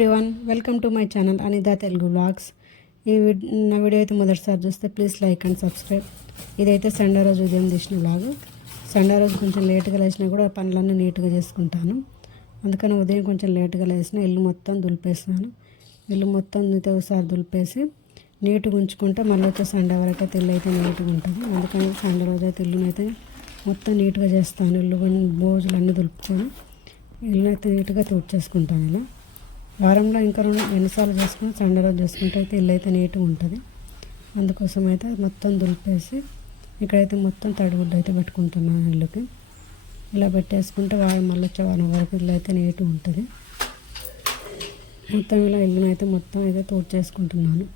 Everyone welcome to my channel అనిదా Telugu blogs ఈ వి- నా వీడియో అయితే మొదటిసారి చూస్తే ప్లీజ్ లైక్ అండ్ సబ్స్క్రైబ్ ఇదైతే సండే రోజు ఉదయం తీసిన బ్లాగ్ సండే రోజు కొంచెం లేట్గా లేచినా కూడా పనులన్నీ నీట్గా చేసుకుంటాను. అందుకని ఉదయం కొంచెం లేట్గా లేచిన ఇల్లు మొత్తం దులిపేసినాను ఇల్లు మొత్తం ఒకసారి దులిపేసి నీట్గా ఉంచుకుంటే మళ్ళీ వచ్చే సండే వరకు అయితే ఇల్లు అయితే నీట్గా ఉంటుంది. అందుకని సండే రోజు అయితే ఇల్లునైతే అయితే మొత్తం నీట్గా చేస్తాను. ఇల్లు కానీ బోజులు దులుపుకొని ఇల్లు అయితే నీట్గా తుడిచేసుకుంటాను ఇలా. వారంలో ఇంకా రెండు ఎన్నిసార్లు చేసుకుని సండే రోజు చేసుకుంటే అయితే ఇల్లు అయితే నీట్గా ఉంటుంది. అందుకోసం అయితే మొత్తం దులిపేసి ఇక్కడైతే మొత్తం తడిగుడ్డ అయితే పెట్టుకుంటున్నాను ఇల్లుకి. ఇలా పెట్టేసుకుంటే వారం మళ్ళీ వచ్చే వారం వరకు ఇల్లు అయితే నీట్గా ఉంటుంది. మొత్తం ఇలా ఇల్లునైతే అయితే మొత్తం అయితే తోడు చేసుకుంటున్నాను.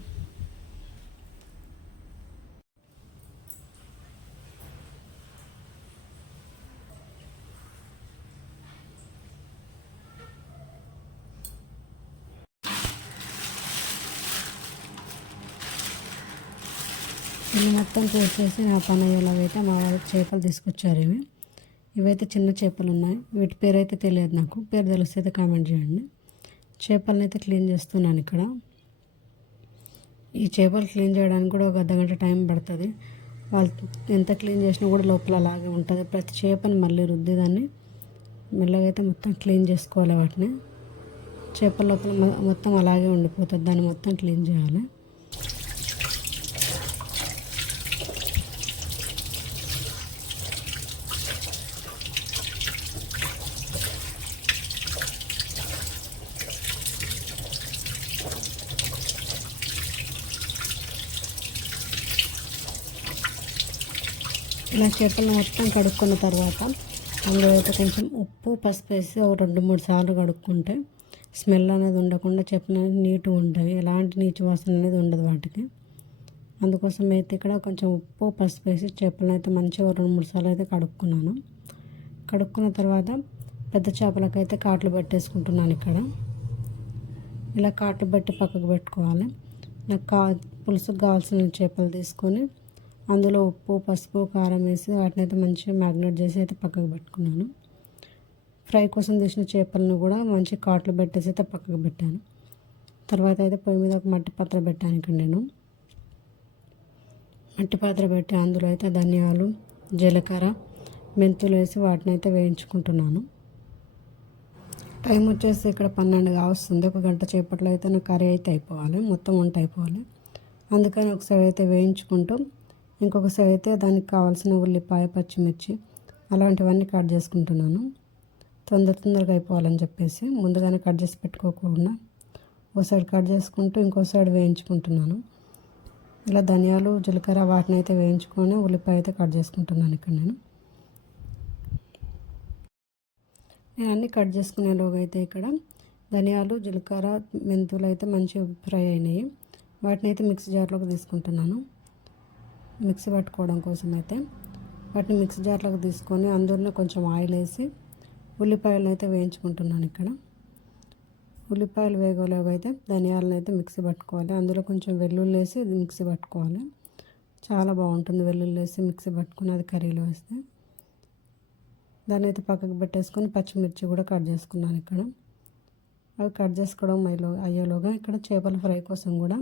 మొత్తం తోచేసి నా పని అయ్యేలాగైతే మా వాళ్ళు చేపలు తీసుకొచ్చారు ఇవి. ఇవైతే చిన్న చేపలు ఉన్నాయి. వీటి పేరు అయితే తెలియదు నాకు. పేరు తెలిస్తే అయితే కామెంట్ చేయండి. చేపలను అయితే క్లీన్ చేస్తున్నాను ఇక్కడ. ఈ చేపలు క్లీన్ చేయడానికి కూడా ఒక అర్ధగంట టైం పడుతుంది. వాళ్ళు ఎంత క్లీన్ చేసినా కూడా లోపల అలాగే ఉంటుంది. ప్రతి చేపని మళ్ళీ రుద్ది దాన్ని మెల్లగా అయితే మొత్తం క్లీన్ చేసుకోవాలి వాటిని. చేపల లోపల మొత్తం అలాగే ఉండిపోతుంది. దాన్ని మొత్తం క్లీన్ చేయాలి. ఇలా చేపలు మొత్తం కడుక్కున్న తర్వాత అందులో అయితే కొంచెం ఉప్పు పసుపు వేసి ఒక రెండు మూడు సార్లు కడుక్కుంటే స్మెల్ అనేది ఉండకుండా చేపలు అనేది నీట్గా ఉంటాయి ఎలాంటి నీచు వాసన అనేది ఉండదు వాటికి. అందుకోసం అయితే ఇక్కడ కొంచెం ఉప్పు పసుపు వేసి చేపలను అయితే మంచిగా రెండు మూడు సార్లు అయితే కడుక్కున్నాను. కడుక్కున్న తర్వాత పెద్ద చేపలకైతే కాట్లు పెట్టేసుకుంటున్నాను ఇక్కడ. ఇలా కాట్లు పెట్టి పక్కకు పెట్టుకోవాలి. నాకు కా పులుసుకు కావాల్సిన చేపలు తీసుకొని అందులో ఉప్పు పసుపు కారం వేసి వాటిని అయితే మంచిగా మ్యాగ్నేట్ చేసి అయితే పక్కకు పెట్టుకున్నాను. ఫ్రై కోసం తీసిన చేపలను కూడా మంచి కాట్లు పెట్టేసి అయితే పక్కకు పెట్టాను. తర్వాత అయితే పొయ్యి మీద ఒక మట్టి పాత్ర పెట్టాను ఇక్కడ నేను మట్టి పాత్ర పెట్టి అందులో అయితే ధనియాలు జీలకర్ర మెంతులు వేసి వాటిని అయితే వేయించుకుంటున్నాను. టైం వచ్చేసి ఇక్కడ పన్నెండుగా వస్తుంది ఒక గంట చేపట్లో అయితే నాకు కర్రీ అయితే అయిపోవాలి. మొత్తం వంట అయిపోవాలి. అందుకని ఒకసారి అయితే వేయించుకుంటూ ఇంకొక సైడ్ అయితే దానికి కావాల్సిన ఉల్లిపాయ పచ్చిమిర్చి అలాంటివన్నీ కట్ చేసుకుంటున్నాను. తొందర తొందరగా అయిపోవాలని చెప్పేసి ముందుగానే కట్ చేసి పెట్టుకోకుండా ఒక సైడ్ కట్ చేసుకుంటూ ఇంకో సైడ్ వేయించుకుంటున్నాను. ఇలా ధనియాలు జీలకర్ర వాటిని అయితే వేయించుకొని ఉల్లిపాయ అయితే కట్ చేసుకుంటున్నాను ఇక్కడ నేను. నేను అన్నీ కట్ చేసుకునేలోగా అయితే ఇక్కడ ధనియాలు జీలకర్ర మెంతులు అయితే మంచిగా ఫ్రై అయినాయి. వాటిని అయితే మిక్సీ జార్లోకి తీసుకుంటున్నాను. మిక్సీ పట్టుకోవడం కోసం అయితే వాటిని మిక్సీ జార్లోకి తీసుకొని అందులోనే కొంచెం ఆయిల్ వేసి ఉల్లిపాయలను అయితే వేయించుకుంటున్నాను ఇక్కడ. ఉల్లిపాయలు వేగలోగా అయితే ధనియాలను అయితే మిక్సీ పట్టుకోవాలి. అందులో కొంచెం వెల్లుల్లి వేసి మిక్సీ పట్టుకోవాలి. చాలా బాగుంటుంది వెల్లుల్లి వేసి మిక్సీ పట్టుకుని అది కర్రీలో వేస్తే. దాన్ని అయితే పక్కకు పెట్టేసుకొని పచ్చిమిర్చి కూడా కట్ చేసుకున్నాను ఇక్కడ. అవి కట్ చేసుకోవడం మైలో అయ్యేలోగా ఇక్కడ చేపల ఫ్రై కోసం కూడా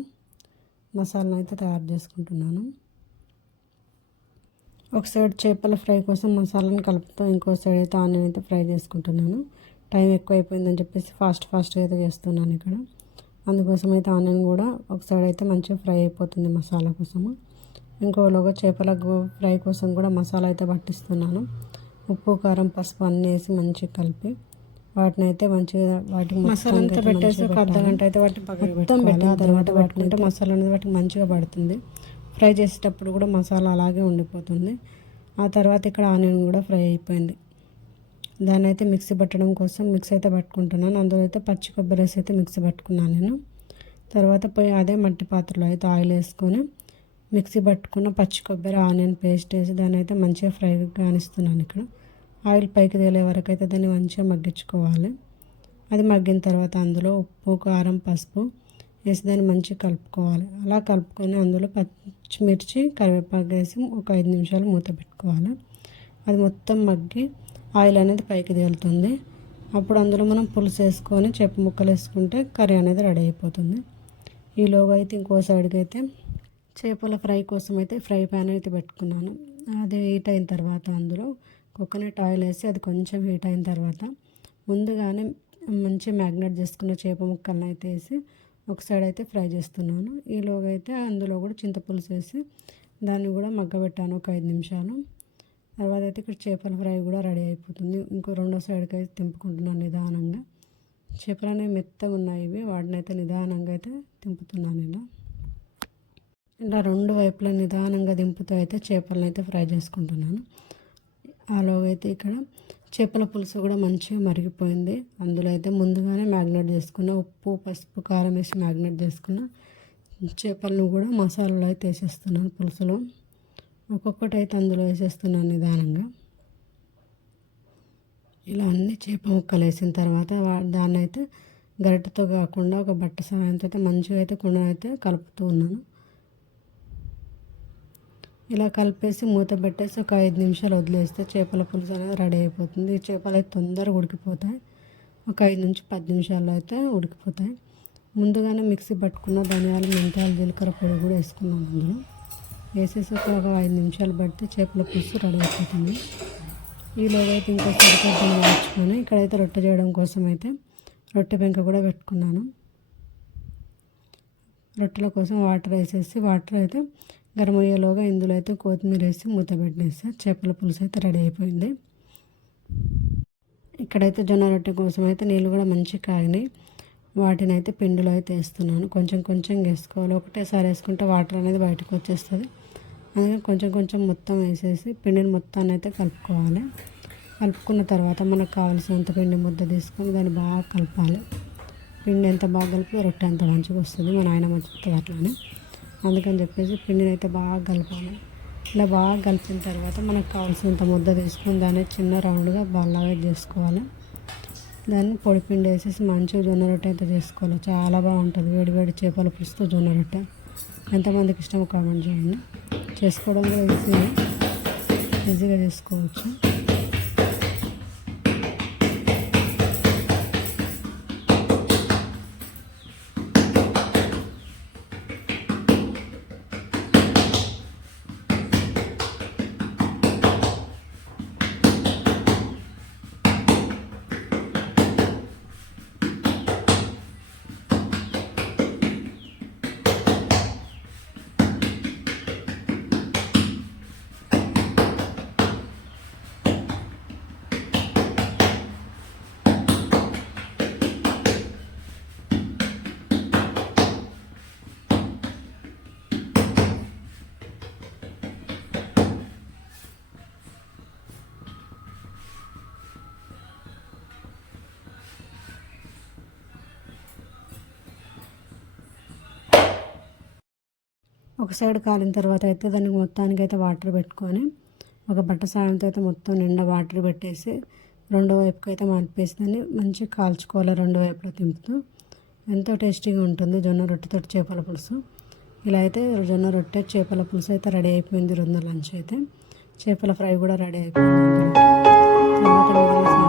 మసాలాను అయితే తయారు చేసుకుంటున్నాను. ఒక సైడ్ చేపల ఫ్రై కోసం మసాలాను కలుపుతూ ఇంకో సైడ్ అయితే ఆనియన్ అయితే ఫ్రై చేసుకుంటున్నాను. టైం ఎక్కువ అయిపోయిందని చెప్పేసి ఫాస్ట్ ఫాస్ట్గా అయితే చేస్తున్నాను ఇక్కడ. అందుకోసం అయితే ఆనియన్ కూడా ఒక సైడ్ అయితే మంచిగా ఫ్రై అయిపోతుంది మసాలా కోసము. ఇంకోలోగా చేపల ఫ్రై కోసం కూడా మసాలా అయితే పట్టిస్తున్నాను. ఉప్పు కారం పసుపు అన్నీ వేసి మంచిగా కలిపి వాటిని అయితే మంచిగా వాటికి మసాలా అంతా పెట్టేసి ఒక అర్ధ గంట అయితే వాటిని మొత్తం పెట్టిన తర్వాత వాటిని మసాలా అనేది వాటికి మంచిగా పడుతుంది. ఫ్రై చేసేటప్పుడు కూడా మసాలా అలాగే ఉండిపోతుంది. ఆ తర్వాత ఇక్కడ ఆనియన్ కూడా ఫ్రై అయిపోయింది. దాన్ని అయితే మిక్సీ పట్టడం కోసం మిక్సీ అయితే పట్టుకుంటున్నాను. అందులో అయితే పచ్చి కొబ్బరి వేసి అయితే మిక్సీ పట్టుకున్నాను నేను. తర్వాత పోయి అదే మట్టి పాత్రలో అయితే ఆయిల్ వేసుకొని మిక్సీ పట్టుకున్న పచ్చి కొబ్బరి ఆనియన్ పేస్ట్ వేసి దాన్ని అయితే మంచిగా ఫ్రై కానిస్తున్నాను ఇక్కడ. ఆయిల్ పైకి తేలే వరకు అయితే దాన్ని మంచిగా మగ్గించుకోవాలి. అది మగ్గిన తర్వాత అందులో ఉప్పు కారం పసుపు వేసి దాన్ని మంచిగా కలుపుకోవాలి. అలా కలుపుకొని అందులో పచ్చిమిర్చి కరివేపాకు వేసి ఒక ఐదు నిమిషాలు మూత పెట్టుకోవాలి. అది మొత్తం మగ్గి ఆయిల్ అనేది పైకి తేలుతుంది. అప్పుడు అందులో మనం పులుసు వేసుకొని చేప ముక్కలు వేసుకుంటే కర్రీ అనేది రెడీ అయిపోతుంది. ఈలోగా అయితే ఇంకో సైడ్కి అయితే చేపల ఫ్రై కోసం అయితే ఫ్రై ప్యాన్ అయితే పెట్టుకున్నాను. అది హీట్ అయిన తర్వాత అందులో కోకోనట్ ఆయిల్ వేసి అది కొంచెం హీట్ అయిన తర్వాత ముందుగానే మంచి మ్యాగ్నెట్ చేసుకున్న చేప ముక్కలను అయితే వేసి ఒక సైడ్ అయితే ఫ్రై చేస్తున్నాను. ఈలోగా అయితే అందులో కూడా చింతపులుసు వేసి దాన్ని కూడా మగ్గబెట్టాను ఒక ఐదు నిమిషాలు. తర్వాత అయితే ఇక్కడ చేపల ఫ్రై కూడా రెడీ అయిపోతుంది. ఇంకో రెండో సైడ్కి అయితే తింపుకుంటున్నాను నిదానంగా. చేపలు అనేవి మెత్తగా ఉన్నాయి ఇవి. వాటిని అయితే నిదానంగా అయితే తింపుతున్నాను ఇలా. ఇలా రెండు వైపులా నిదానంగా దింపుతూ అయితే చేపలను అయితే ఫ్రై చేసుకుంటున్నాను. ఆలోగా అయితే ఇక్కడ చేపల పులుసు కూడా మంచిగా మరిగిపోయింది. అందులో అయితే ముందుగానే మ్యాగ్నేట్ చేసుకున్న ఉప్పు పసుపు కారం వేసి మ్యాగ్నేట్ చేసుకున్న చేపలను కూడా మసాలాలో అయితే వేసేస్తున్నాను పులుసులో. ఒక్కొక్కటి అయితే అందులో వేసేస్తున్నాను నిదానంగా. ఇలా అన్ని చేప ముక్కలు వేసిన తర్వాత దాన్ని అయితే గరిటెతో కాకుండా ఒక బట్ట సహాయంతో అయితే మంచిగా అయితే కుండనైతే కలుపుతూ ఉన్నాను. ఇలా కలిపేసి మూత పెట్టేసి ఒక ఐదు నిమిషాలు వదిలేస్తే చేపల పులుసు అనేది రెడీ అయిపోతుంది. చేపలు అయితే తొందరగా ఉడికిపోతాయి. ఒక ఐదు నుంచి పది నిమిషాల్లో అయితే ఉడికిపోతాయి. ముందుగానే మిక్సీ పట్టుకున్న ధనియాలు మెంతాలు జీలకర్ర పొడి కూడా వేసుకున్నాను అందులో. వేసేసి ఒక ఐదు నిమిషాలు పడితే చేపల పులుసు రెడీ అయిపోతుంది. ఈలోగా అయితే ఇంకా సరికొద్దని మార్చుకొని ఇక్కడైతే రొట్టె చేయడం కోసం అయితే రొట్టె పెంక కూడా పెట్టుకున్నాను. రొట్టెల కోసం వాటర్ వేసేసి వాటర్ అయితే గరం అయ్యేలోగా ఇందులో అయితే కొత్తిమీర వేసి మూత పెట్టేస్తా. చేపల పులుసు అయితే రెడీ అయిపోయింది. ఇక్కడైతే జొన్న రొట్టె కోసం అయితే నీళ్ళు కూడా మంచిగా కాగినాయి. వాటిని అయితే పిండిలో అయితే వేస్తున్నాను. కొంచెం కొంచెం వేసుకోవాలి. ఒకటేసారి వేసుకుంటే వాటర్ అనేది బయటకు వచ్చేస్తుంది. అందుకని కొంచెం కొంచెం మొత్తం వేసేసి పిండిని మొత్తాన్ని అయితే కలుపుకోవాలి. కలుపుకున్న తర్వాత మనకు కావాల్సినంత పిండి ముద్ద తీసుకొని దాన్ని బాగా కలపాలి. పిండి ఎంత బాగా కలిపి రొట్టె అంత మంచిగా వస్తుంది. మన నాయనమ్మ చెప్తుంది అట్లానే. అందుకని చెప్పేసి పిండిని అయితే బాగా కలపాలి ఇలా బాగా కలిపిన తర్వాత మనకు కావాల్సినంత ముద్ద తీసుకొని దాన్ని చిన్న రౌండ్గా బాగా చేసుకోవాలి. దాన్ని పొడి పిండి వేసేసి మంచిగా జొన్న రొట్టె అయితే చేసుకోవాలి. చాలా బాగుంటుంది. వేడి వేడి చేపల పులుసుతో జొన్న రొట్టె. ఎంతమందికి ఇష్టమో కామెంట్ చేయండి. చేసుకోవడం కూడా ఈజీ ఈజీగా చేసుకోవచ్చు. ఒక సైడ్ కాలిన తర్వాత అయితే దానికి మొత్తానికి అయితే వాటర్ పెట్టుకొని ఒక బట్ట సాయంతో అయితే మొత్తం నిండా వాటర్ పెట్టేసి రెండో వైపుకి అయితే మలిపేసి దాన్ని మంచిగా కాల్చుకోవాలి రెండు వైపులో తింపుతూ. ఎంతో టేస్టీగా ఉంటుంది జొన్న రొట్టెతో చేపల పులుసు. ఇలా అయితే జొన్న రొట్టె చేపల పులుసు అయితే రెడీ అయిపోయింది. రెండు లంచ్ అయితే చేపల ఫ్రై కూడా రెడీ అయిపోయింది. తర్వాత